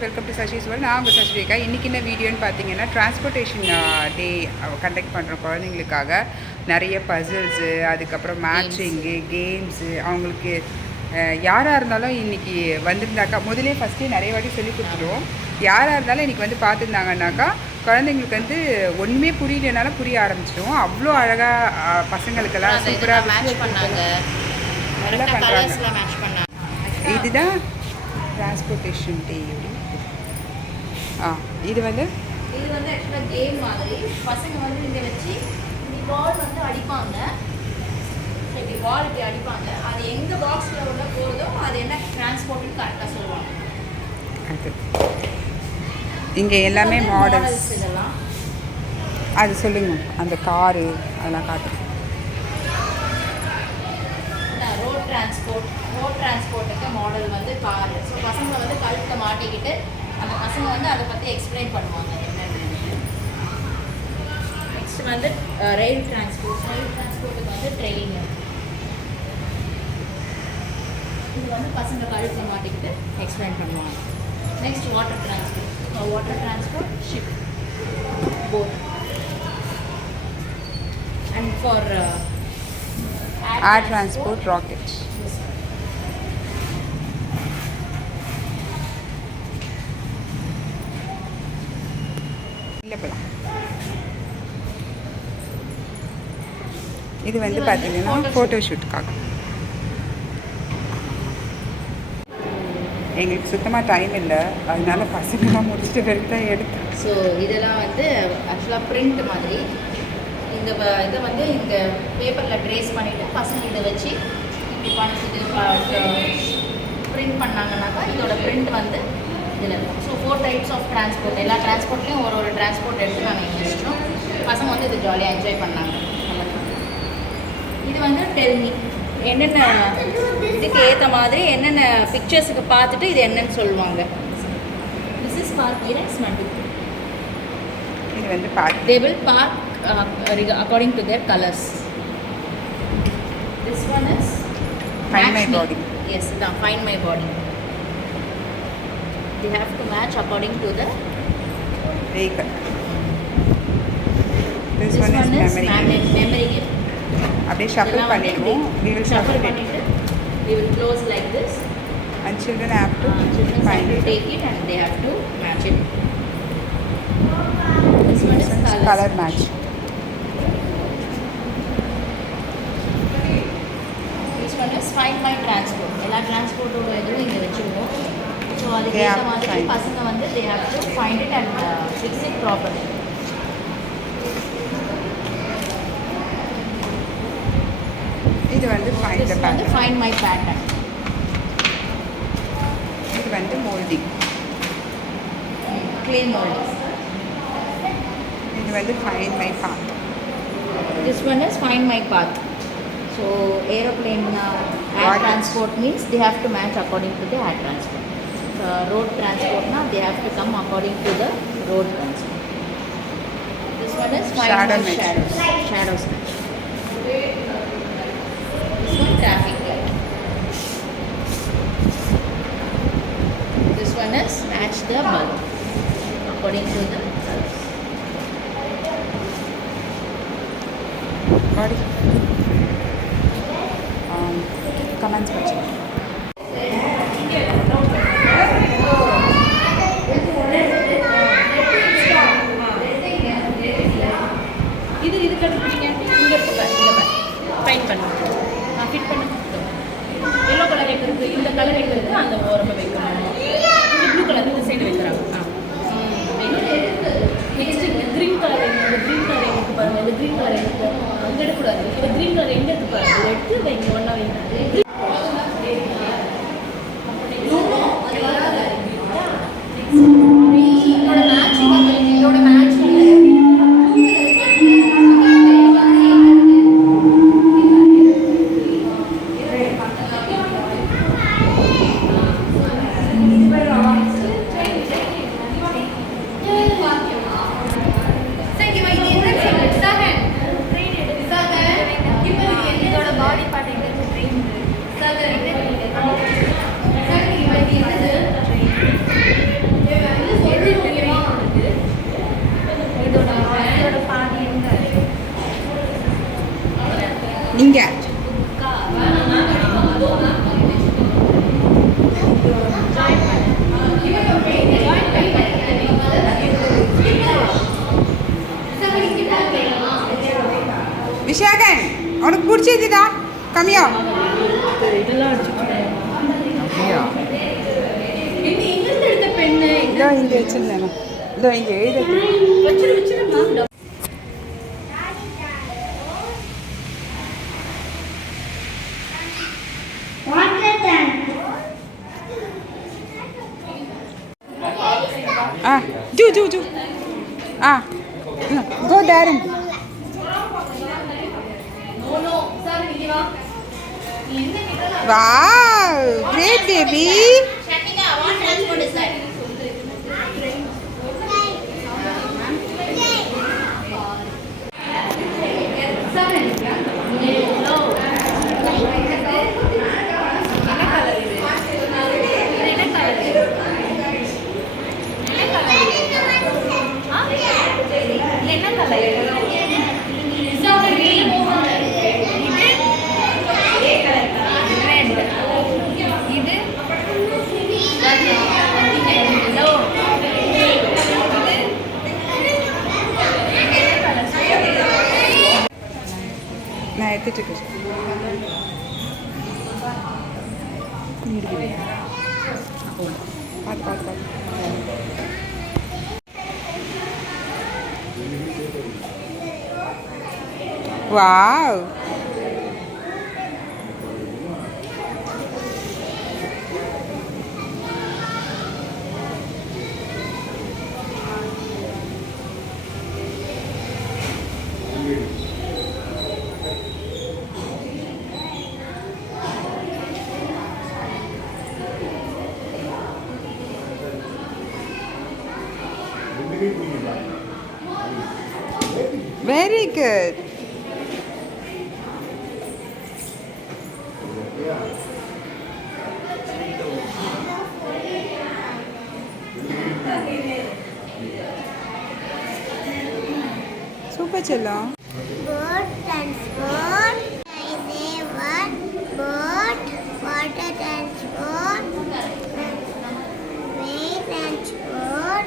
Friends, welcome to Sashi's world. நான் உங்கள் சஷ்ரேகா. இன்றைக்கி என்ன வீடியோன்னு பார்த்தீங்கன்னா, டிரான்ஸ்போர்ட்டேஷன் டே கண்டக்ட் பண்ணுறோம் குழந்தைங்களுக்காக. நிறைய பசில்ஸு, அதுக்கப்புறம் மேட்சிங்கு, கேம்ஸு. அவங்களுக்கு யாராக இருந்தாலும் இன்றைக்கி வந்திருந்தாக்கா, முதலே ஃபஸ்ட்டே நிறைய வாட்டி சொல்லி கொடுத்துருவோம். யாராக இருந்தாலும் இன்றைக்கி வந்து பார்த்துருந்தாங்கன்னாக்கா, குழந்தைங்களுக்கு வந்து ஒன்றுமே புரியலனாலும் புரிய ஆரம்பிச்சிடுவோம். அவ்வளோ அழகாக பசங்களுக்கெல்லாம் சூப்பராக மேட்ச் பண்ணாங்க, நல்லா பண்ணுறாங்க. மேட்ச் பண்ணாங்க. இதுதான் டிரான்ஸ்போர்ட்டேஷன் டே. இது வந்து ஆக்சுவலாக கேம் மாதிரி பசங்க வந்து இங்கே வச்சு இப்படி பால் வந்து அடிப்பாங்க. இப்படி பால் இப்படி அடிப்பாங்க. அது எங்கே பாக்ஸில் உள்ள போகுதோ அது என்ன டிரான்ஸ்போர்ட்னு கரெக்டாக சொல்லுவாங்க. இங்கே எல்லாமே மாடல்ஸ் இதெல்லாம் அது சொல்லுங்க. அந்த காரு அதெல்லாம் காட்டு. ரோட் டிரான்ஸ்போர்ட்டுக்கு மாடல் வந்து காரு. ஸோ பசங்களை வந்து கழுத்தை மாட்டிக்கிட்டு அந்த பசங்க வந்து அதை பற்றி எக்ஸ்பிளைன் பண்ணுவாங்க என்னென்னு. நெக்ஸ்ட் வந்து ரயில் டிரான்ஸ்போர்ட்டுக்கு வந்து ட்ரெயின். இது வந்து பசங்க கழுத்தை மாட்டிக்கிட்டு எக்ஸ்பிளைன் பண்ணுவாங்க. Next water transport ship, boat. And for air transport rocket. இது வந்து பார்த்தீங்கன்னா ஃபோட்டோ ஷூட்டுக்காக. எங்களுக்கு சுத்தமாக டைம் இல்லை, அதனால பசங்களாம் முடிச்சுட்டு வரைக்கும் தான் எடுத்தேன். ஸோ இதெல்லாம் வந்து ஆக்சுவலாக பிரிண்ட் மாதிரி. இந்த இதை வந்து இந்த பேப்பரில் ட்ரேஸ் பண்ணிவிட்டு பசங்க இதை வச்சு இப்படி பண்ணிட்டு பிரிண்ட் பண்ணாங்கன்னாக்கா இதோட பிரிண்ட் வந்து இதில் இருக்கும். So 4 types of transport. எல்லா டிரான்ஸ்போர்ட்லேயும் ஒரு டிரான்ஸ்போர்ட் எடுத்து நாங்கள் இங்கே வச்சிட்டோம். பசங்க வந்து இது ஜாலியாக என்ஜாய் பண்ணாங்க. இது வந்து டெல்மி என்னென்ன இதுக்கு ஏற்ற மாதிரி என்னென்ன பிக்சர்ஸுக்கு பார்த்துட்டு இது என்னன்னு சொல்லுவாங்க. திஸ் இஸ் பார்க் இரஸ்மெண்ட். இது வந்து park. They will park according to their colors. This one is Find My Body. Yes, Find My Body. They have to match according to the vehicle. This one is memory game. அப்படியே shuffle பண்ணிடுவோம். We will shuffle it. We will close like this. And children have to take it and they have to match it. This one is color match. This one is Find My Transport. எல்லா டிரான்ஸ்போர்ட்டோட இதுவும் இங்கே வச்சுருவோம். So அதுக்கு ஏற்ற மாதிரி பசங்க வந்து they have to find it and fix it properly. இது வந்து Find My Pattern. இது வந்து molding. Clay molding. இது வந்து Find My Path. This one is Find My Path. So aeroplane air transport means they have to match according to the air transport. Road transport now they have to come according to the road transport. This one is Find My Shadows. This one traffic light. This one is match the bulb according to the colors. Body. Comments section. இது கட்டுப்பீங்க இங்கே fine பண்ணுங்க. Fit பண்ண yellow colour எங்கே இருக்குது, இந்த colour எங்கே இருக்குது, அந்த ஓரமாக வைக்கணும். இந்த ப்ளூ கலர் இந்த சைடு வைக்கிறாங்க. நெக்ஸ்ட் இந்த க்ரீன் கலர் இந்த க்ரீன் கலர் எங்களுக்கு பாருங்கள். இந்த க்ரீன் கலர் எங்களுக்கு அங்கே எடுக்கக்கூடாது. இந்த க்ரீன் கம்மியா இதெல்லாம் கம்மியா எங்கிருந்து எடுத்த பெண்ணு இதோ இங்கே வச்சுருந்தேன் இதோ இங்கே எழுத வச்சிருமா do. Go there and do. Wow, great baby. Shanika, what transport is that? நான் எடுத்துட்டு இருக்கேன். பார்த்து wow very good. Super cellam. Boat transport. I say what? Boat, water transport, way transport.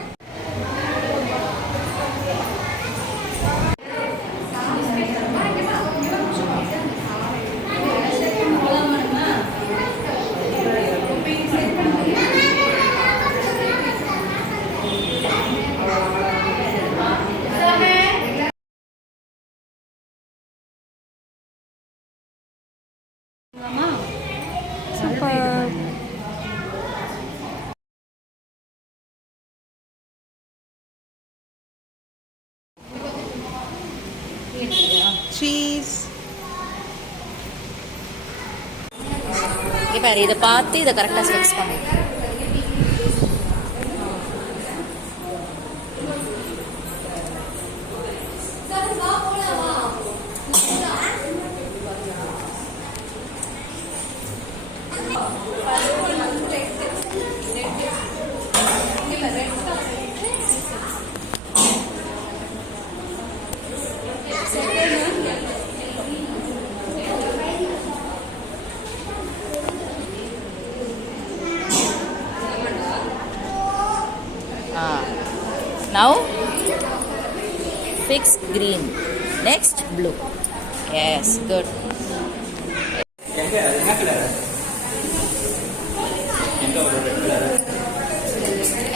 Super. Cheese. இங்க பாரு, இதை பார்த்து இதை கரெக்டாக ஃபிக்ஸ் பண்ணு. Now fix green. Next blue. Yes, good.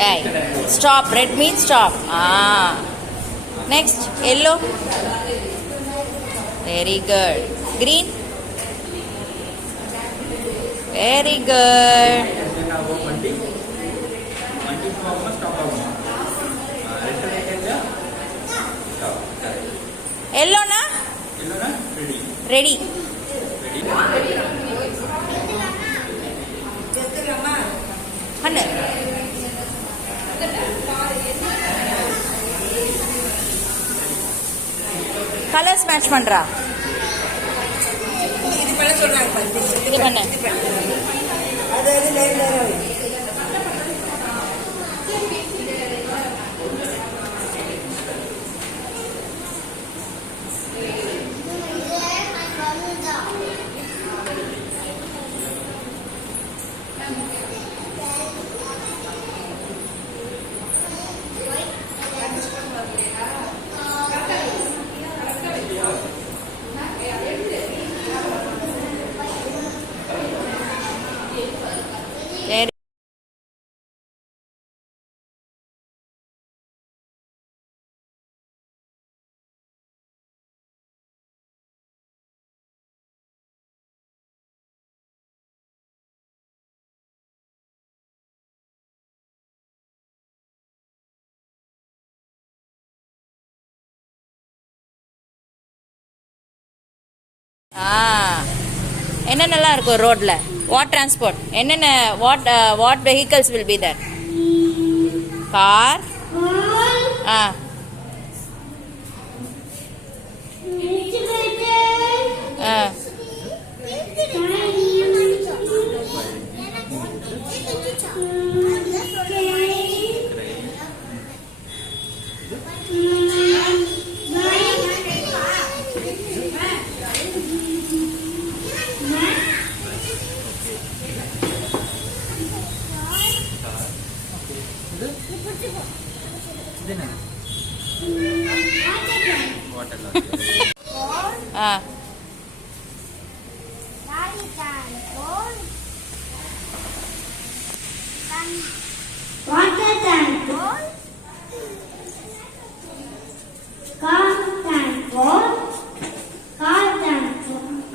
Hey, stop. Red means stop. Next yellow. Very good. Green. Very good. Yellow na? Ready. Hannu. Colors match பண்றா. இது பண்ணு. என்னென்னலாம் இருக்கும் ரோட்ல? What transport? என்னென்ன what vehicles will be there? Car. Water transport, car transport,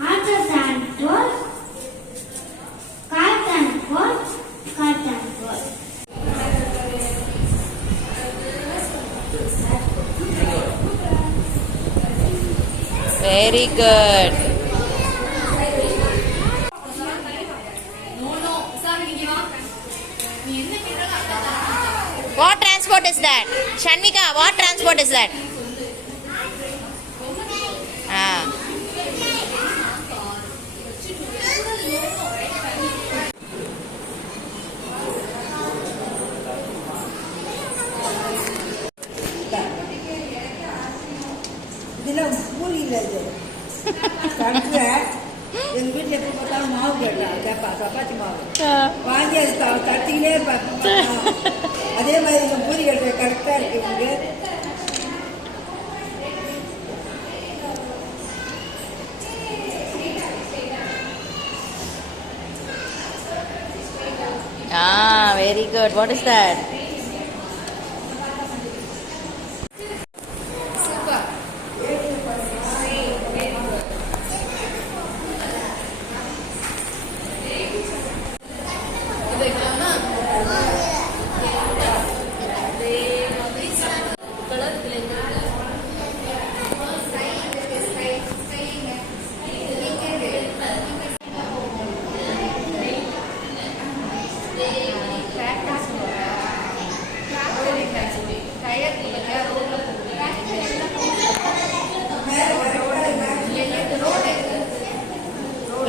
auto transport, car transport. Very good. What transport is that? Shanmika, what transport is that? இதெல்லாம் பூரி இல்லை இது கணக்கு எங்கள் வீட்டில் எப்போ பார்த்தாலும் மாவு கேட்பா சப்பாத்தி மாவு வாங்கி அது தட்டிக்கிட்டே இருப்பாங்க அதே மாதிரி இந்த பூரி கேட்க கரெக்டாக இருக்கு இவங்க Very good. What is that?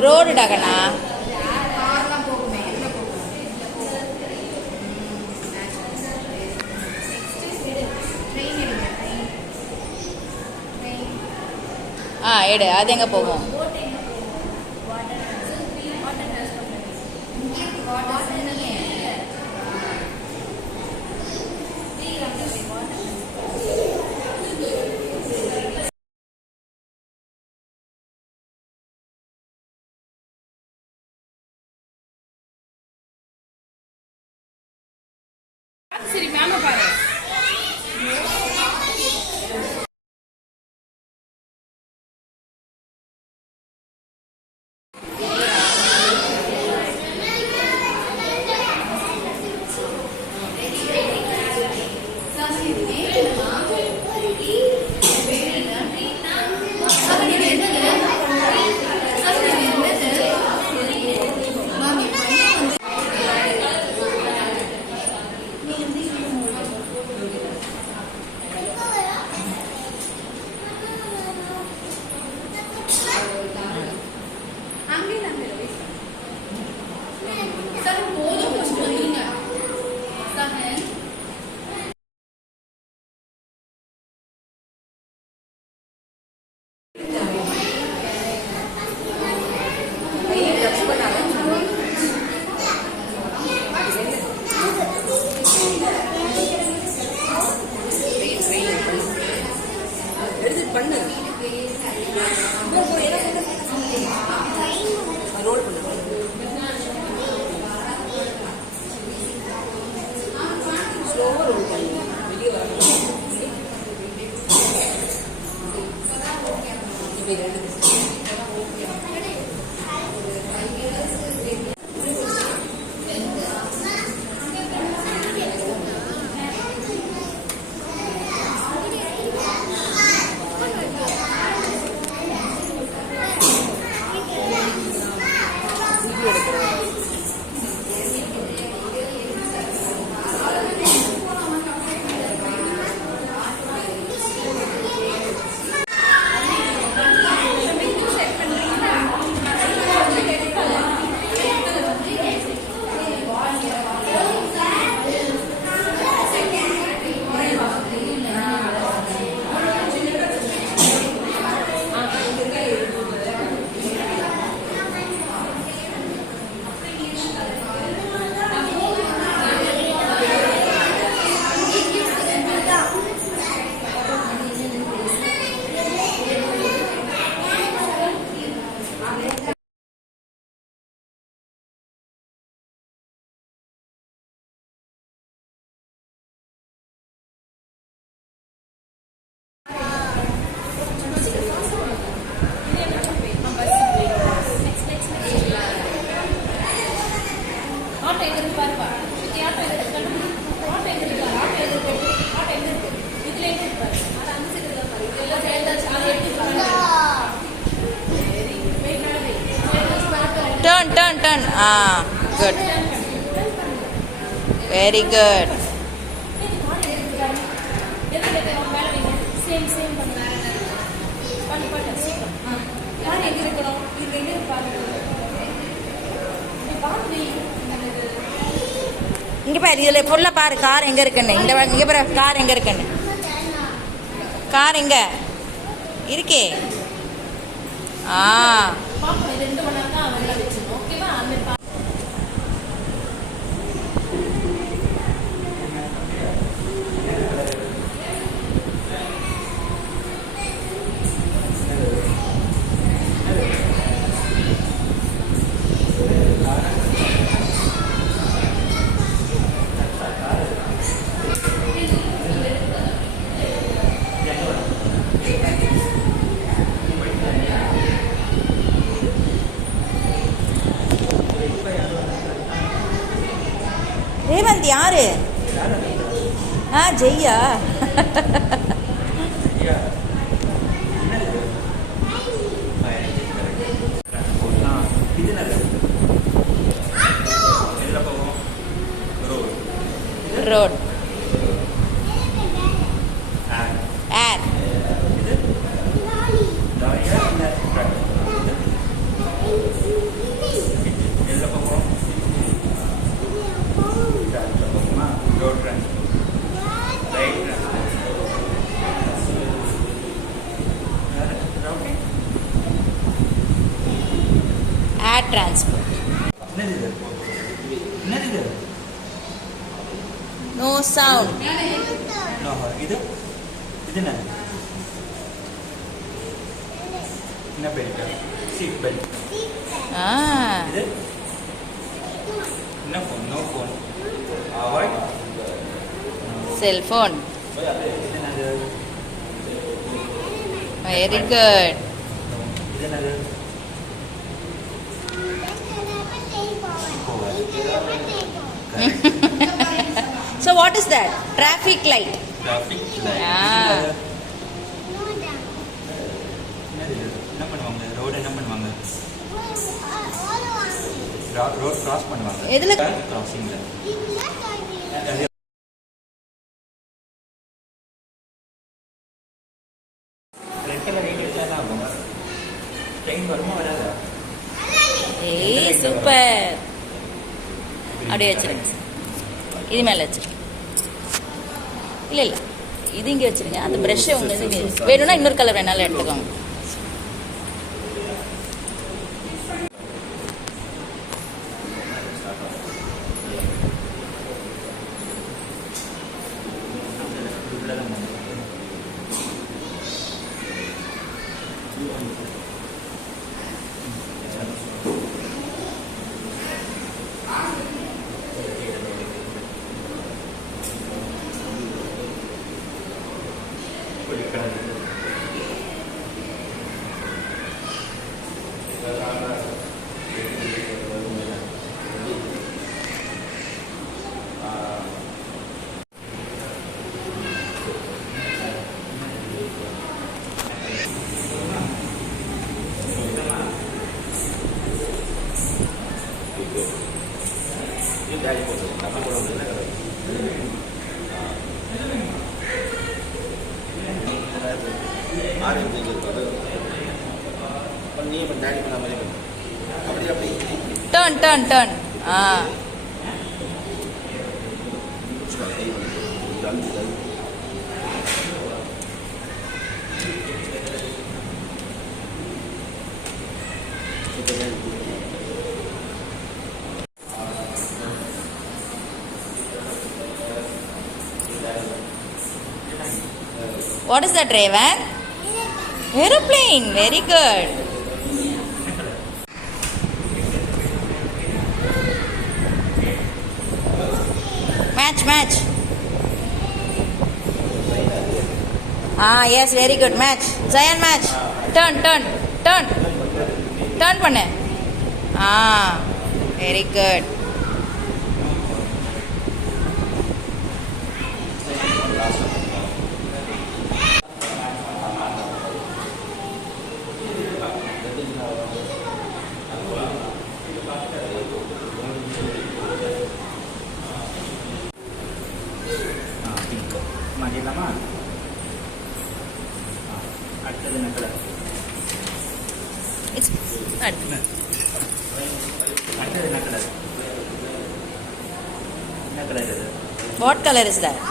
Road டகனா எடு அது எங்க போகும்? சரி மேம பாரு. Good, very good. இங்கே பாரு, இதில் ஃபுல்லாக பாரு கார் எங்கே இருக்குன்னு. இங்கே பாரு கார் எங்கே இருக்குன்னு. கார் எங்கே இருக்கே? ரேவந்த் யாரு? ஜெய்யா. Road. Air. Air transport. No sound. இது என்ன? என்ன பெல்ட்? Seat belt. இது என்ன phone? No phone. Avoid cellphone. Very good. இது என்னது? So what is that? Traffic light. Traffic light. என்ன பண்ணுவாங்க? ரோட் என்ன பண்ணுவாங்க? ரோட் கிராஸ் பண்ணுவாங்க. எதுல? கிராசிங்ல. ரெட் கலர் லைட் எல்லாம் தான் ஆகும். ட்ரெயின் வருமா வராதா? ஏய் சூப்பர். அப்படியே வச்சிருங்க. இது மேலே வச்சிருங்க. இல்லை இது இங்கே வச்சிருங்க. அந்த ப்ரஷ்ஷை உங்களுக்கு வேணும்னா இன்னொரு கலர் வேணாலும் எடுத்துக்கோங்க. Turn, turn, turn. What is that, Raven? Aeroplane. Very good. Match, match. Yes, very good. Match. Zayan, match. Turn, turn, turn. Turn பண்ணு. Very good. பிங்க் மாற்றிடலாமா? அடுத்தது என்ன கலர்? இட்ஸ் அடுத்தது என்ன கலர்? என்ன கலர் இது? What colour is that?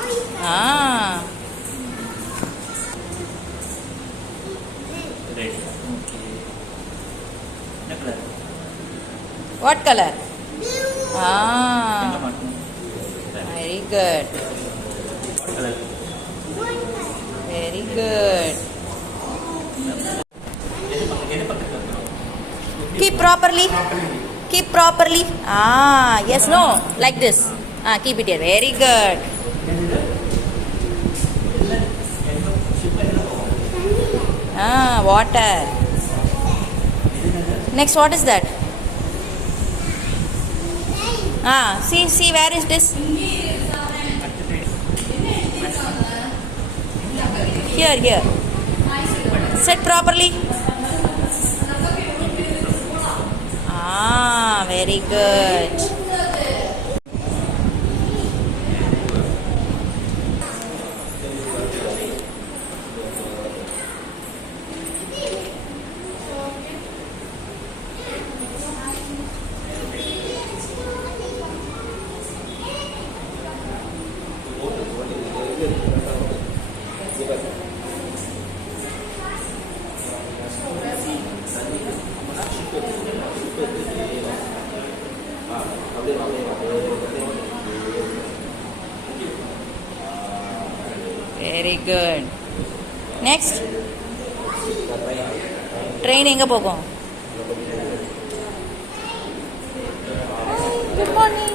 Red. Okay. என்ன colour? What colour? எங்க மாட்டணும்? Very good, what colour? Very good. எது பக்கத்தில் இருக்கணும்? Keep properly. Keep properly. Yes, no. Like this. Keep it here. Very good. Water. Next, what is that? See, where is this? Here. Sit properly. Very good. Very good. Next. Train எங்க போகும்? Good morning.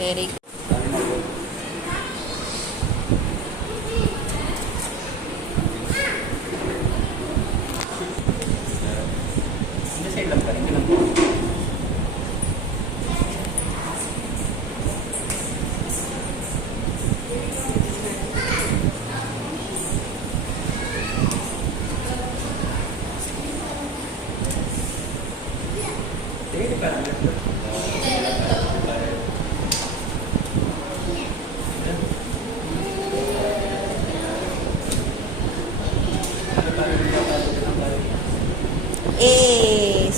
Very good. இந்த சைடில் பாருங்க. இங்கே நம்ம தேடி பாருங்க.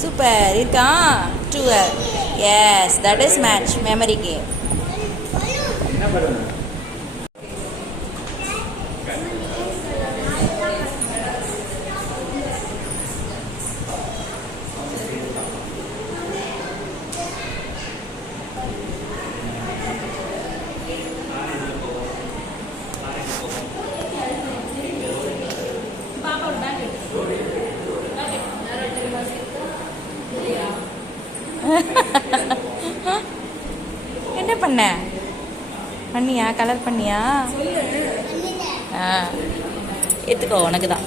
Super. இருக்கா? 12. Yes, that is match memory game. என்ன பாருங்க? என்ன பண்ண? பண்ணியா? கலர் பண்ணியா? எடுத்துக்கோ, உனக்கு தான்.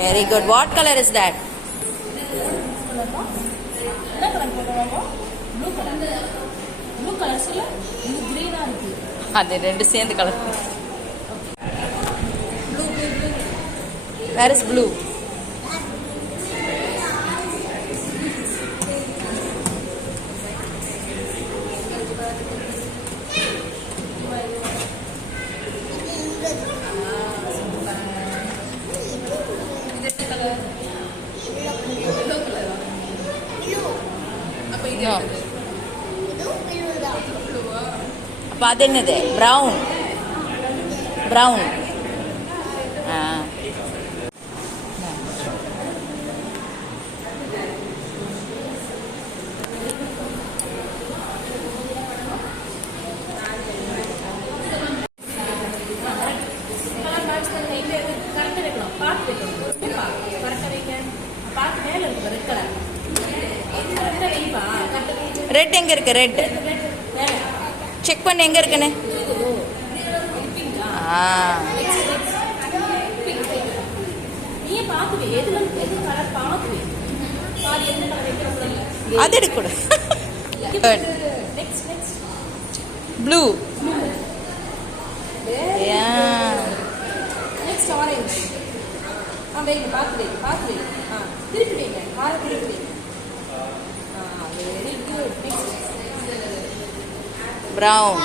Very good. What color is that? அது ரெண்டு சேர்ந்து colour. Where is blue? No. அப்போ அது என்னது? ப்ரௌன். ப்ரௌன். ஆ. ரெட் எங்கே இருக்கு? ரெட் செக் பண்ணு எங்கே இருக்குன்னு. அது எடுக்கூட. ப்ளூ. brown.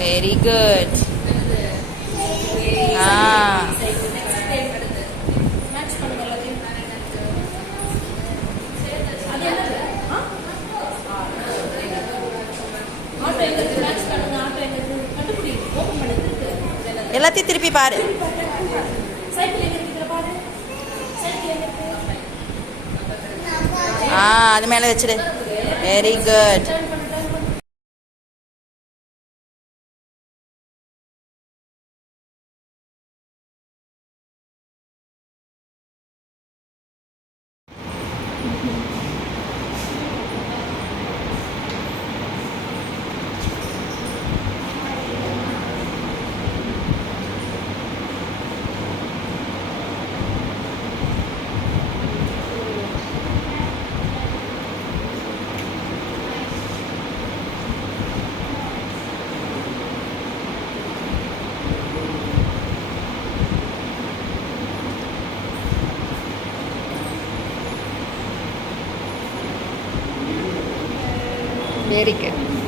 Very good. எல்லாத்தையும் திருப்பி பாரு. அது மேல வச்சிடு. Very good. Very good.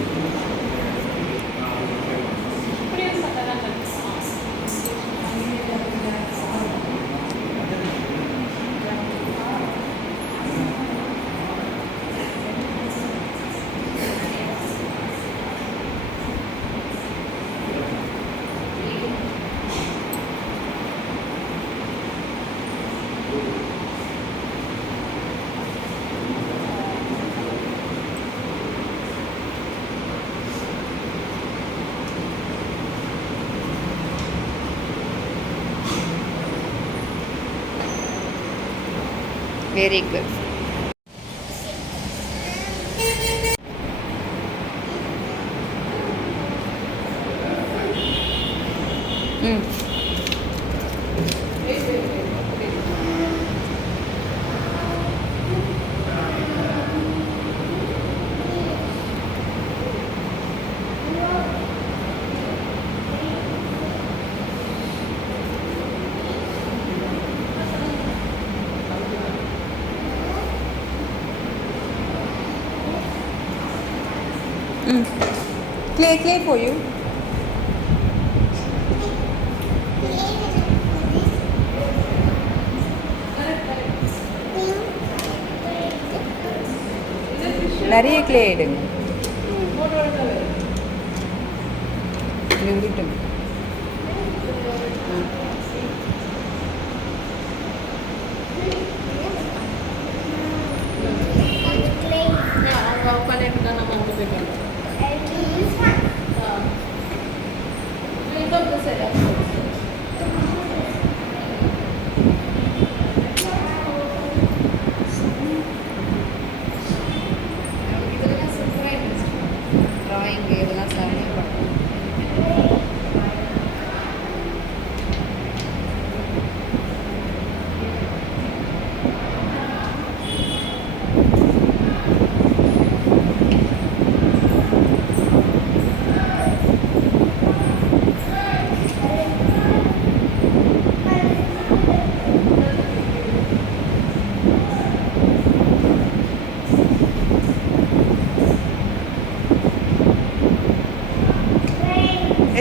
Very good. Clay for you. நிறைய clay எடுங்க. நிறுத்துங்க.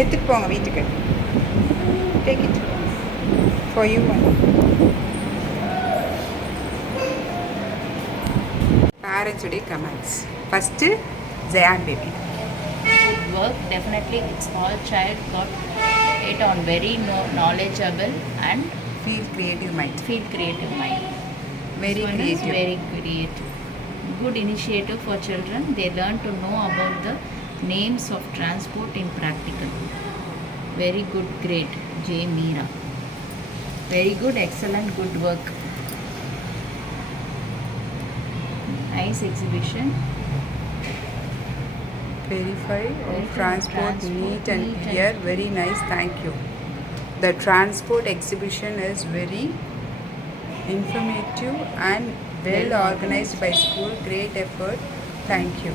எடுத்துகிட்டு போங்க வீட்டுக்கு. Take it for you one. பேரண்ட்ஸுடைய comments. First Jayan baby. Good work. Definitely, it's all child got it on very knowledgeable and Feel creative mind. feel creative mind. Very This one is creative. very creative. Good initiative for children. They learn to know about the names of transport in practical. Very good, great. J. Meera. Very good, excellent, good work. Nice exhibition. Verify Verify of transport transport, neat and neat and clear. Very nice, thank you. The transport exhibition is very informative and well organized by school. Great effort, thank you.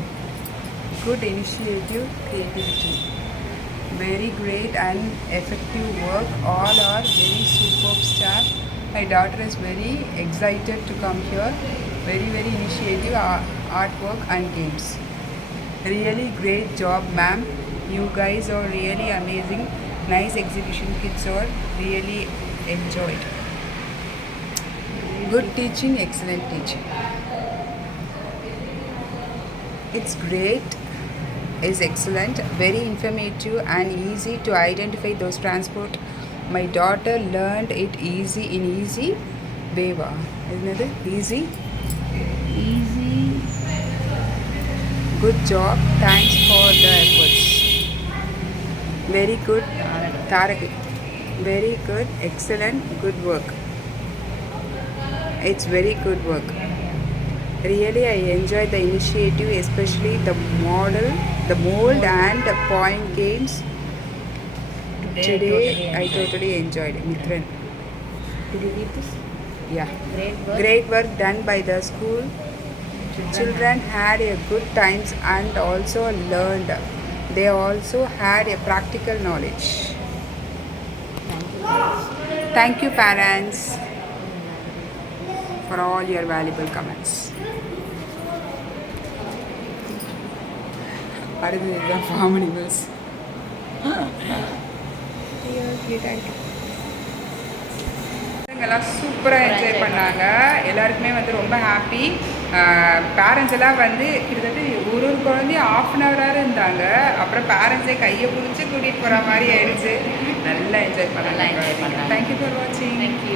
Good initiative, creativity. Very great and effective work. All are very superb staff. My daughter is very excited to come here. Very initiative, artwork and games. Really great job, ma'am. You guys are really amazing. Nice exhibition. Kids are really enjoyed. Good teaching, excellent teaching. It's great, is excellent, very informative and easy to identify those transport. My daughter learned it easy in easy way. Isn't it easy? Easy. Good job. Thanks for the efforts. Very good, Tarak. Very good, excellent, good work. It's very good work. Really, I enjoyed the initiative, especially the mold and the point games. Today, I totally enjoyed it. Mithran. Did you read this? Yeah. Great work. Great work done by the school. Children had a good times and also learned. They also had a practical knowledge. Thank you, parents, for all your valuable comments. அடுத்தது farm animals. எல்லாம் சூப்பராக enjoy பண்ணாங்க. எல்லாருக்குமே வந்து ரொம்ப happy. Parents எல்லாம் வந்து கிட்டத்தட்ட ஒரு குழந்தையும் ½ இருந்தாங்க. அப்புறம் பேரண்ட்ஸே கையை பிடிச்சி கூட்டிகிட்டு போகிற மாதிரி ஆயிடுச்சு. நல்லா என்ஜாய் பண்ணலாம். நல்லா enjoy பண்ணாங்க. தேங்க்யூ ஃபார் வாட்சிங். Thank you.